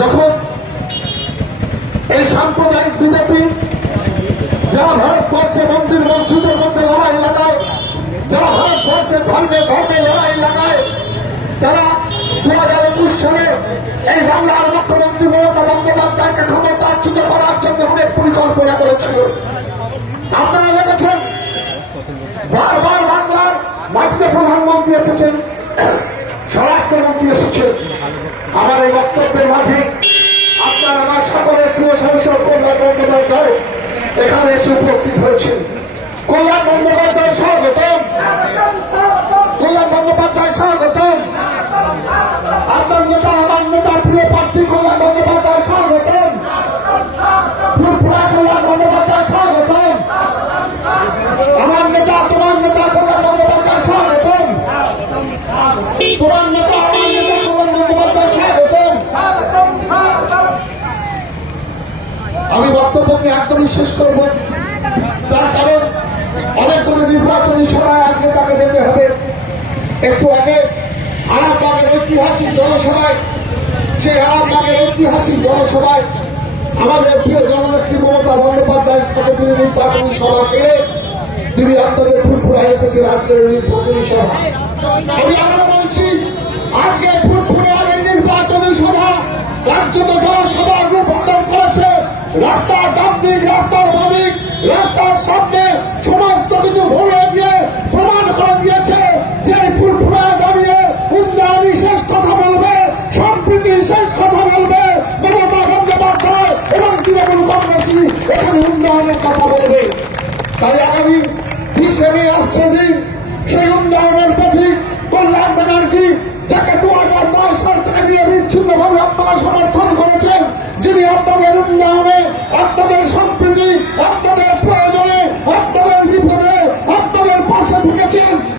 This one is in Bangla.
যখন এই সাম্প্রদায়িক বিজেপি যারা ভারতবর্ষে মন্দির মসজিদের মধ্যে লড়াই লাগায়, যারা ভারতবর্ষে ধর্মে ধর্মে লড়াই লাগায়, তারা 2021 সালে এই বাংলার মুখ্যমন্ত্রী মমতা বন্দ্যোপাধ্যায়কে ক্ষমতাচ্যুত করার জন্য অনেক পরিকল্পনা করেছিল। আপনারা দেখেছেন বারবার বাংলার মাটিতে প্রধানমন্ত্রী এসেছেন, স্বরাষ্ট্রমন্ত্রী এসেছেন। আমার এই বক্তব্যের মাঝে আপনার আমার সকলের প্রিয় সাংসদ কল্যাণ বন্দ্যোপাধ্যায় এখানে এসে উপস্থিত হয়েছেন। কল্যাণ বন্দ্যোপাধ্যায় স্বাগতম, কল্যাণ বন্দ্যোপাধ্যায় স্বাগতম। আপনার নেতা আমার নেতার প্রিয় প্রার্থী কল্যাণ বন্দ্যোপাধ্যায় স্বাগতম, ফুরফুরা কল্যাণ বন্দ্যোপাধ্যায় স্বাগতম। আমার নেতা তোমার নেতা কল্যাণ বন্দ্যোপাধ্যায় স্বাগতম, তোমার নেতা আমার নেতা কল্যাণ বন্দ্যোপাধ্যায় স্বাগতম। আমি বক্তব্যকে একদমই শেষ করব, তার কারণ অনেকগুলো নির্বাচনী সভায় আজকে তাকে যেতে হবে। একটু আগে আরামবাগের ঐতিহাসিক জনসভায়, সেই আরামবাগের ঐতিহাসিক জনসভায় আমাদের প্রিয় জননেত্রী মমতা বন্দ্যোপাধ্যায়ের সাথে তিনি নির্বাচনী সভা সেরে তিনি আপনাদের ফুরফুরায় এসেছেন আজকের নির্বাচনী সভা। আমি আমরা বলছি আজকে ফুরফুরার এই নির্বাচনী সভা রাজ্যত জনসভার রূপান্তর করেছে। রাস্তার ডান দিক, রাস্তার বাদিক, রাস্তার সামনে সমস্ত কিছু ভরে দিয়ে প্রমাণ করে দিয়েছে যে ফুরফুরায় দাঁড়িয়ে উন্নয়নী শেষ কথা বলবে, সম্প্রীতির শেষ কথা বলবে মমতা বন্দ্যোপাধ্যায় এবং তৃণমূল কংগ্রেসী এখানে উন্নয়নের কথা বলবে।